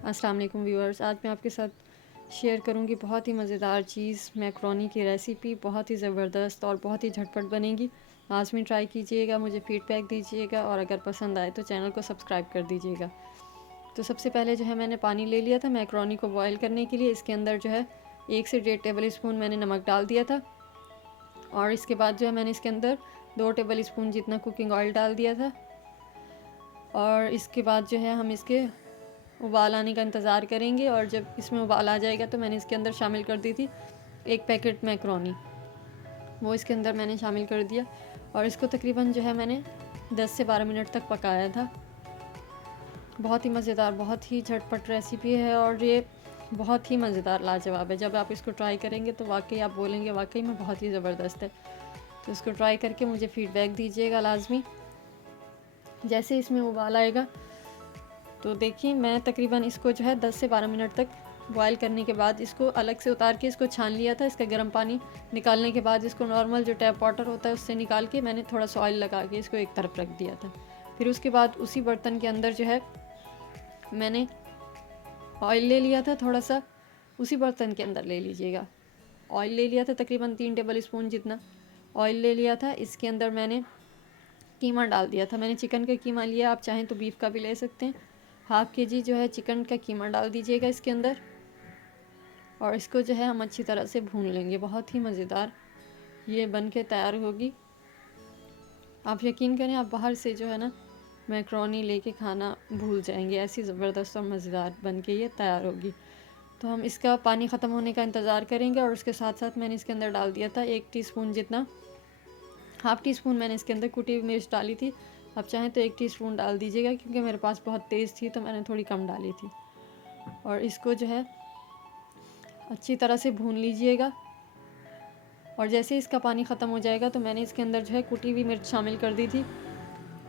अस्सलाम वालेकुम व्यूअर्स। आज मैं आपके साथ शेयर करूंगी बहुत ही मज़ेदार चीज़ मैक्रोनी की रेसिपी। बहुत ही ज़बरदस्त और बहुत ही झटपट बनेगी। लाजमी ट्राई कीजिएगा, मुझे फ़ीडबैक दीजिएगा और अगर पसंद आए तो चैनल को सब्सक्राइब कर दीजिएगा। तो सबसे पहले जो है मैंने पानी ले लिया था मैक्रोनी को बॉयल करने के लिए। इसके अंदर जो है 1 से 1.5 टेबल स्पून मैंने नमक डाल दिया था और इसके बाद जो है मैंने इसके अंदर 2 टेबल स्पून जितना कुकिंग ऑयल डाल दिया था। और इसके बाद जो है हम इसके उबाल आने का इंतज़ार करेंगे और जब इसमें उबाल आ जाएगा तो मैंने इसके अंदर शामिल कर दी थी 1 पैकेट मैक्रोनी, वो इसके अंदर मैंने शामिल कर दिया और इसको तकरीबन जो है मैंने 10 से 12 मिनट तक पकाया था। बहुत ही मज़ेदार, बहुत ही झटपट रेसिपी है और ये बहुत ही मज़ेदार लाजवाब है। जब आप इसको ट्राई करेंगे तो वाकई आप बोलेंगे वाकई में बहुत ही ज़बरदस्त है। तो इसको ट्राई करके मुझे फ़ीडबैक दीजिएगा लाजमी। जैसे इसमें उबाल आएगा तो देखिए मैं तकरीबन इसको जो है 10 से 12 मिनट तक बॉयल करने के बाद इसको अलग से उतार के इसको छान लिया था। इसका गर्म पानी निकालने के बाद इसको नॉर्मल जो टैप वाटर होता है उससे निकाल के मैंने थोड़ा सा ऑयल लगा के इसको एक तरफ रख दिया था। फिर उसके बाद उसी बर्तन के अंदर जो है मैंने ऑयल ले लिया था, थोड़ा सा उसी बर्तन के अंदर ले लीजिएगा। ऑयल ले लिया था तकरीबन 3 टेबल स्पून जितना ऑयल ले लिया था। इसके अंदर मैंने कीमा डाल दिया था। मैंने चिकन का कीमा लिया, आप चाहें तो बीफ का भी ले सकते हैं। हाफ़ केजी जो है चिकन का कीमा डाल दीजिएगा इसके अंदर और इसको जो है हम अच्छी तरह से भून लेंगे। बहुत ही मज़ेदार ये बन के तैयार होगी। आप यकीन करें, आप बाहर से जो है ना मैक्रोनी लेके खाना भूल जाएंगे, ऐसी ज़बरदस्त और मज़ेदार बन के ये तैयार होगी। तो हम इसका पानी ख़त्म होने का इंतज़ार करेंगे और उसके साथ साथ मैंने इसके अंदर डाल दिया था 1 टीस्पून जितना, हाफ़ टी स्पून मैंने इसके अंदर कुटी हुई मिर्च डाली थी। आप चाहें तो 1 टीस्पून डाल दीजिएगा, क्योंकि मेरे पास बहुत तेज़ थी तो मैंने थोड़ी कम डाली थी। और इसको जो है अच्छी तरह से भून लीजिएगा और जैसे इसका पानी ख़त्म हो जाएगा तो मैंने इसके अंदर जो है कुटी हुई मिर्च शामिल कर दी थी।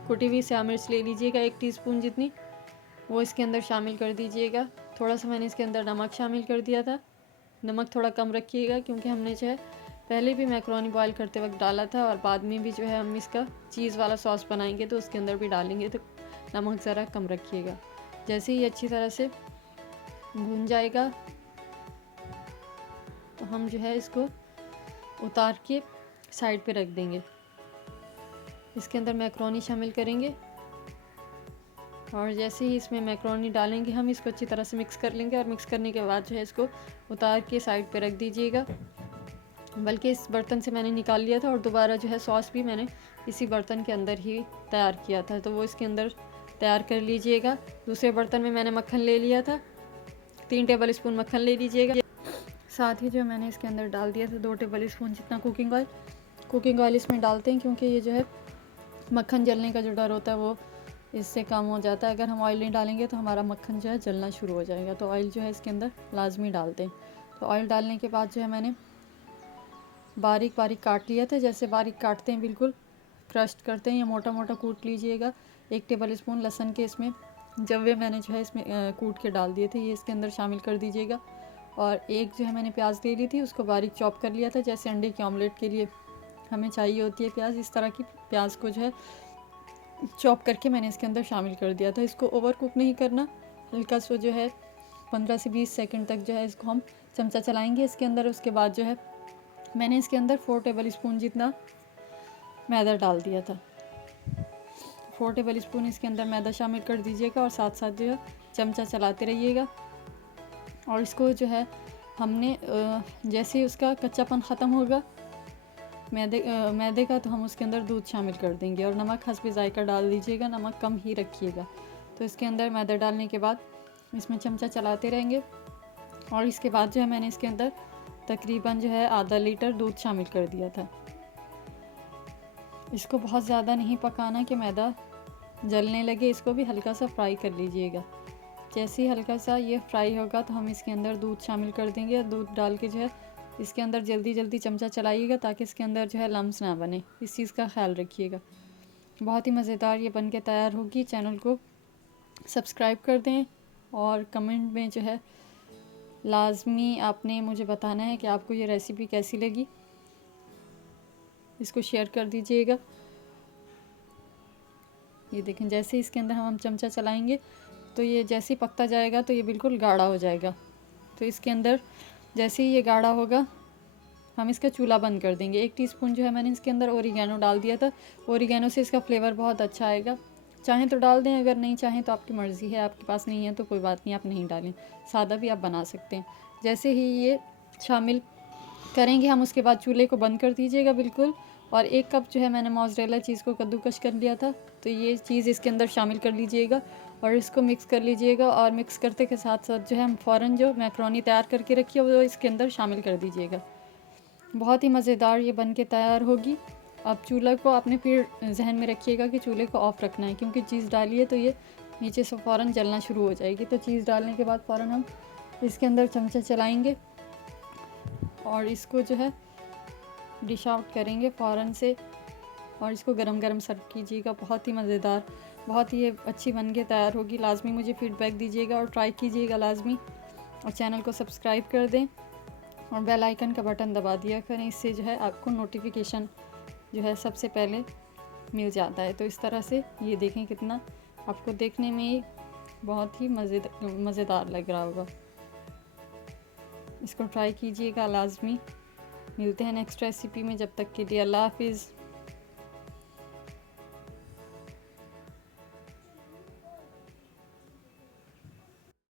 कुटी हुई स्याह मिर्च ले लीजिएगा 1 टीस्पून जितनी, वो इसके अंदर शामिल कर दीजिएगा। थोड़ा सा मैंने इसके अंदर नमक शामिल कर दिया था। नमक थोड़ा कम रखिएगा क्योंकि हमने जो है पहले भी मैक्रोनी बॉयल करते वक्त डाला था और बाद में भी जो है हम इसका चीज़ वाला सॉस बनाएंगे तो उसके अंदर भी डालेंगे, तो नमक ज़रा कम रखिएगा। जैसे ही अच्छी तरह से भून जाएगा तो हम जो है इसको उतार के साइड पे रख देंगे। इसके अंदर मैक्रोनी शामिल करेंगे और जैसे ही इसमें मैक्रोनी डालेंगे हम इसको अच्छी तरह से मिक्स कर लेंगे और मिक्स करने के बाद जो है इसको उतार के साइड पे रख दीजिएगा। बल्कि इस बर्तन से मैंने निकाल लिया था और दोबारा जो है सॉस भी मैंने इसी बर्तन के अंदर ही तैयार किया था, तो वो इसके अंदर तैयार कर लीजिएगा। दूसरे बर्तन में मैंने मक्खन ले लिया था, 3 टेबल स्पून मक्खन ले लीजिएगा। साथ ही जो मैंने इसके अंदर डाल दिया था 2 टेबल स्पून जितना कुकिंग ऑयल। कुकिंग ऑयल इसमें डालते हैं क्योंकि ये जो है मक्खन जलने का जो डर होता है वो इससे कम हो जाता है। अगर हम ऑयल नहीं डालेंगे तो हमारा मक्खन जो है जलना शुरू हो जाएगा, तो ऑयल जो है इसके अंदर लाजमी डालते हैं। तो ऑयल डालने के बाद जो है मैंने बारीक बारीक काट लिया था, जैसे बारीक काटते हैं बिल्कुल क्रस्ट करते हैं या मोटा मोटा कूट लीजिएगा। 1 टेबल स्पून लहसुन के इसमें जवे मैंने जो है इसमें कूट के डाल दिए थे, ये इसके अंदर शामिल कर दीजिएगा। और एक जो है मैंने प्याज ले ली थी, उसको बारीक चॉप कर लिया था, जैसे अंडे के ऑमलेट के लिए हमें चाहिए होती है प्याज, इस तरह की प्याज को जो है चॉप करके मैंने इसके अंदर शामिल कर दिया था। इसको ओवर कुक नहीं करना, हल्का सा जो है 15 से 20 सेकंड तक जो है इसको हम चमचा चलाएंगे इसके अंदर। उसके बाद जो है मैंने इसके अंदर 4 टेबल स्पून जितना मैदा डाल दिया था। 4 टेबल स्पून इसके अंदर मैदा शामिल कर दीजिएगा और साथ साथ जो है चमचा चलाते रहिएगा। और इसको जो है हमने जैसे ही उसका कच्चापन ख़त्म होगा मैदे का, तो हम उसके अंदर दूध शामिल कर देंगे और नमक हस्बे ज़ायका डाल दीजिएगा, नमक कम ही रखिएगा। तो इसके अंदर मैदा डालने के बाद इसमें चमचा चलाते रहेंगे और इसके बाद जो है मैंने इसके अंदर तकरीबन जो है आधा लीटर दूध शामिल कर दिया था। इसको बहुत ज़्यादा नहीं पकाना कि मैदा जलने लगे, इसको भी हल्का सा फ्राई कर लीजिएगा। जैसे ही हल्का सा ये फ्राई होगा तो हम इसके अंदर दूध शामिल कर देंगे। दूध डाल के जो है इसके अंदर जल्दी जल्दी चमचा चलाइएगा ताकि इसके अंदर जो है लम्स ना बने, इस चीज़ का ख्याल रखिएगा। बहुत ही मज़ेदार ये बन के तैयार होगी। चैनल को सब्सक्राइब कर दें और कमेंट में जो है लाजमी आपने मुझे बताना है कि आपको ये रेसिपी कैसी लगी। इसको शेयर कर दीजिएगा। ये देखें, जैसे इसके अंदर हम चमचा चलाएंगे तो ये जैसे ही पकता जाएगा तो ये बिल्कुल गाढ़ा हो जाएगा। तो इसके अंदर जैसे ही ये गाढ़ा होगा हम इसका चूल्हा बंद कर देंगे। 1 टीस्पून जो है मैंने इसके अंदर ओरिगैनो डाल दिया था। ओरिगैनो से इसका फ्लेवर बहुत अच्छा आएगा। चाहें तो डाल दें, अगर नहीं चाहें तो आपकी मर्ज़ी है, आपके पास नहीं है तो कोई बात नहीं, आप नहीं डालें, सादा भी आप बना सकते हैं। जैसे ही ये शामिल करेंगे हम, उसके बाद चूल्हे को बंद कर दीजिएगा बिल्कुल। और 1 कप जो है मैंने मोज़रेला चीज़ को कद्दूकश कर लिया था, तो ये चीज़ इसके अंदर शामिल कर लीजिएगा और इसको मिक्स कर लीजिएगा। और मिक्स करते के साथ साथ जो है हम फ़ौरन जो मैक्रोनी तैयार करके रखी है वो इसके अंदर शामिल कर दीजिएगा। बहुत ही मज़ेदार ये बन के तैयार होगी। अब चूल्हा को आपने फिर जहन में रखिएगा कि चूल्हे को ऑफ़ रखना है, क्योंकि चीज़ डाली है तो ये नीचे से फ़ौरन जलना शुरू हो जाएगी। तो चीज़ डालने के बाद फ़ौरन हम इसके अंदर चमचा चलाएंगे और इसको जो है डिश आउट करेंगे फ़ौरन से, और इसको गरम गरम सर्व कीजिएगा। बहुत ही मज़ेदार, बहुत ही अच्छी बन के तैयार होगी। लाजमी मुझे फ़ीडबैक दीजिएगा और ट्राई कीजिएगा लाजमी, और चैनल को सब्सक्राइब कर दें और बेल आइकन का बटन दबा दिया करें। इससे जो है आपको नोटिफिकेशन जो है सबसे पहले मिल जाता है। तो इस तरह से ये देखें कितना आपको देखने में बहुत ही मज़ेदार लग रहा होगा। इसको ट्राई कीजिएगा लाजमी। मिलते हैं नेक्स्ट रेसिपी में, जब तक के लिए अल्लाह हाफिज़।